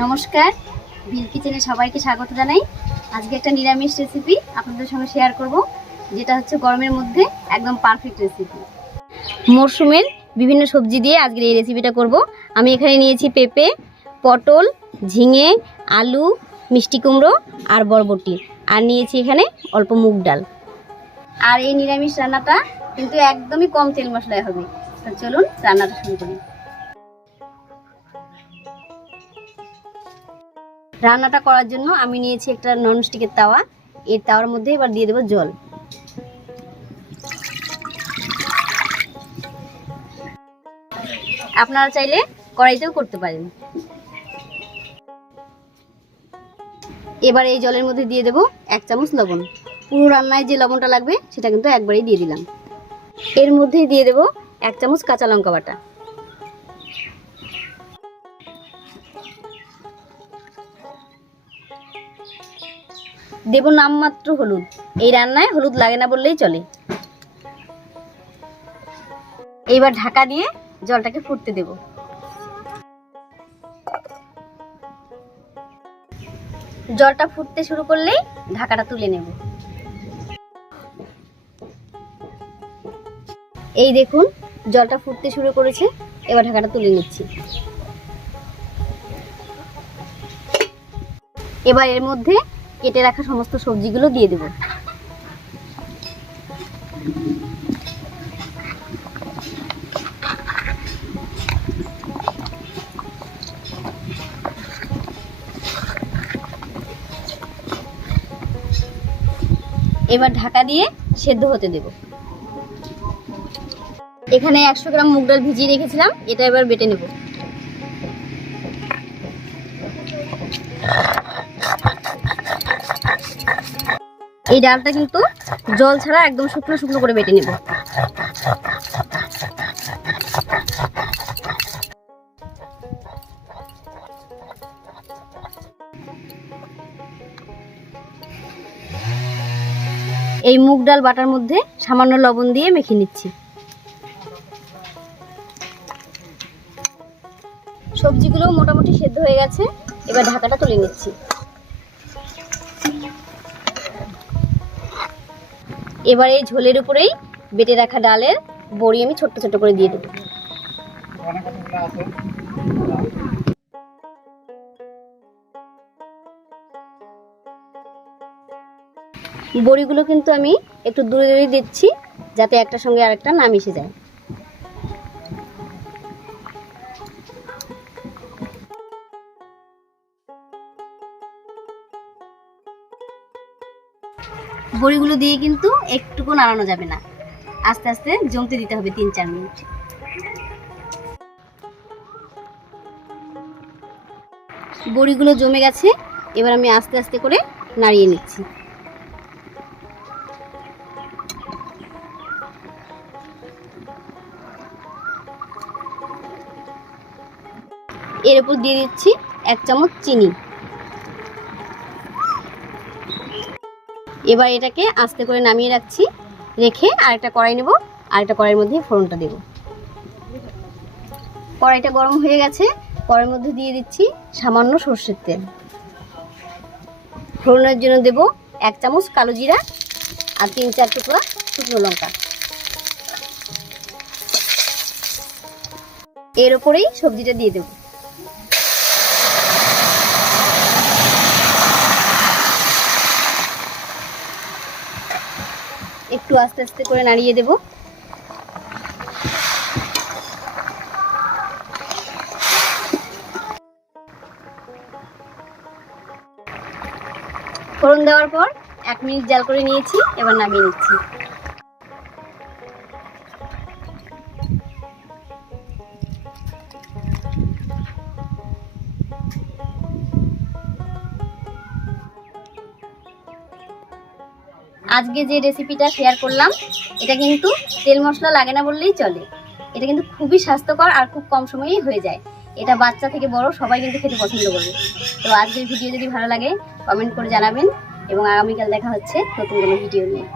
নমস্কার, ভিলকিচেনে সবাইকে স্বাগত জানাই। আজকে একটা নিরামিষ রেসিপি আপনাদের সঙ্গে শেয়ার করব, যেটা হচ্ছে গরমের মধ্যে একদম পারফেক্ট রেসিপি। মরশুমের বিভিন্ন সবজি দিয়ে আজকের এই রেসিপিটা করব। আমি এখানে নিয়েছি পেঁপে, পটল, ঝিঙে, আলু, মিষ্টি কুমড়ো আর বরবটি, আর নিয়েছি এখানে অল্প মুগ ডাল। আর এই নিরামিষ রান্নাটা কিন্তু একদমই কম তেল মশলায় হবে। তো চলুন রান্নাটা শুরু করি। রান্নাটা করার জন্য আমি নিয়েছি একটা ননস্টিকের তাওয়া। এই তাওয়ার মধ্যে এবার দিয়ে দেবো জল। আপনারা চাইলে কড়াইতেও করতে পারেন। এবার এই জলের মধ্যে দিয়ে দেবো 1 চামচ লবণ। পুরো রান্নায় যে লবণটা লাগবে সেটা কিন্তু একবারেই দিয়ে দিলাম। এর মধ্যেই দিয়ে দেবো 1 চামচ কাঁচা লঙ্কা বাটা। দেব নামমাত্র হলুদ। এই রান্নায় হলুদ লাগে না বললেই চলে। এইবার ঢাকা দিয়ে জলটাকে ফুটতে দেব। জলটা ফুটতে শুরু করলেই ঢাকাটা তুলে নেব। এই দেখুন জলটা ফুটতে শুরু করেছে, এবার ঢাকাটা তুলে নিচ্ছি। এবার এর মধ্যে কেটে রাখা সমস্ত সবজিগুলো দিয়ে দেব। এবার ঢাকা দিয়ে সেদ্ধ হতে দেব। এখানে 100 গ্রাম মুগ ডাল ভিজিয়ে রেখেছিলাম, এটা এবার বেটে নেব। এই ডালটা কিন্তু জল ছাড়া একদম শুকনো শুকনো করে বেটে নেব। এই মুগ ডাল বাটার মধ্যে সামান্য লবণ দিয়ে মেখে নিচ্ছি। সবজিগুলো মোটামুটি সেদ্ধ হয়ে গেছে, এবার ঢাকাটা তুলে নিচ্ছি। এবার এই ঝোলের উপরেই বেটে রাখা ডালের বড়ি আমি ছোট্ট ছোট করে দিয়ে দেব। বড়িগুলো কিন্তু আমি একটু দূরে দূরে দিচ্ছি, যাতে একটার সঙ্গে আরেকটা না মিশে যায়। বড়িগুলো দিয়ে কিন্তু একটুকু নাড়ানো যাবে না, আস্তে আস্তে জমতে দিতে হবে 3-4 মিনিট। বড়িগুলো জমে গেছে, এবার আমি আস্তে আস্তে করে নাড়িয়ে নিচ্ছি। এর উপর দিয়ে দিচ্ছি 1 চামচ চিনি। এবার এটাকে আস্তে করে নামিয়ে রাখছি, রেখে আরেকটা কড়াই নেব। আরেকটা কড়াইয়ের মধ্যে ফোড়নটা দেব। কড়াইটা গরম হয়ে গেছে, কড়াইয়ের মধ্যে দিয়ে দিচ্ছি সামান্য সরষের তেল। ফোড়নের জন্য দেব 1 চামচ কালো জিরা আর 3-4 টুকরা শুকনো লঙ্কা। এর উপরেই সবজিটা দিয়ে দেব। একটু আস্তে আস্তে করে নাড়িয়ে দেব। ফোড়ন দেওয়ার পর 1 মিনিট জাল করে নিয়েছি, এবার নামিয়ে নিচ্ছি। আজকে যে রেসিপিটা শেয়ার করলাম, এটা কিন্তু তেল মশলা লাগে না বললেই চলে। এটা কিন্তু খুবই স্বাস্থ্যকর আর খুব কম সময়েই হয়ে যায়। এটা বাচ্চা থেকে বড় সবাই কিন্তু খেতে পছন্দ করবে। তো আজকের ভিডিও যদি ভালো লাগে কমেন্ট করে জানাবেন, এবং আগামীকাল দেখা হচ্ছে নতুন কোনো ভিডিও নিয়ে।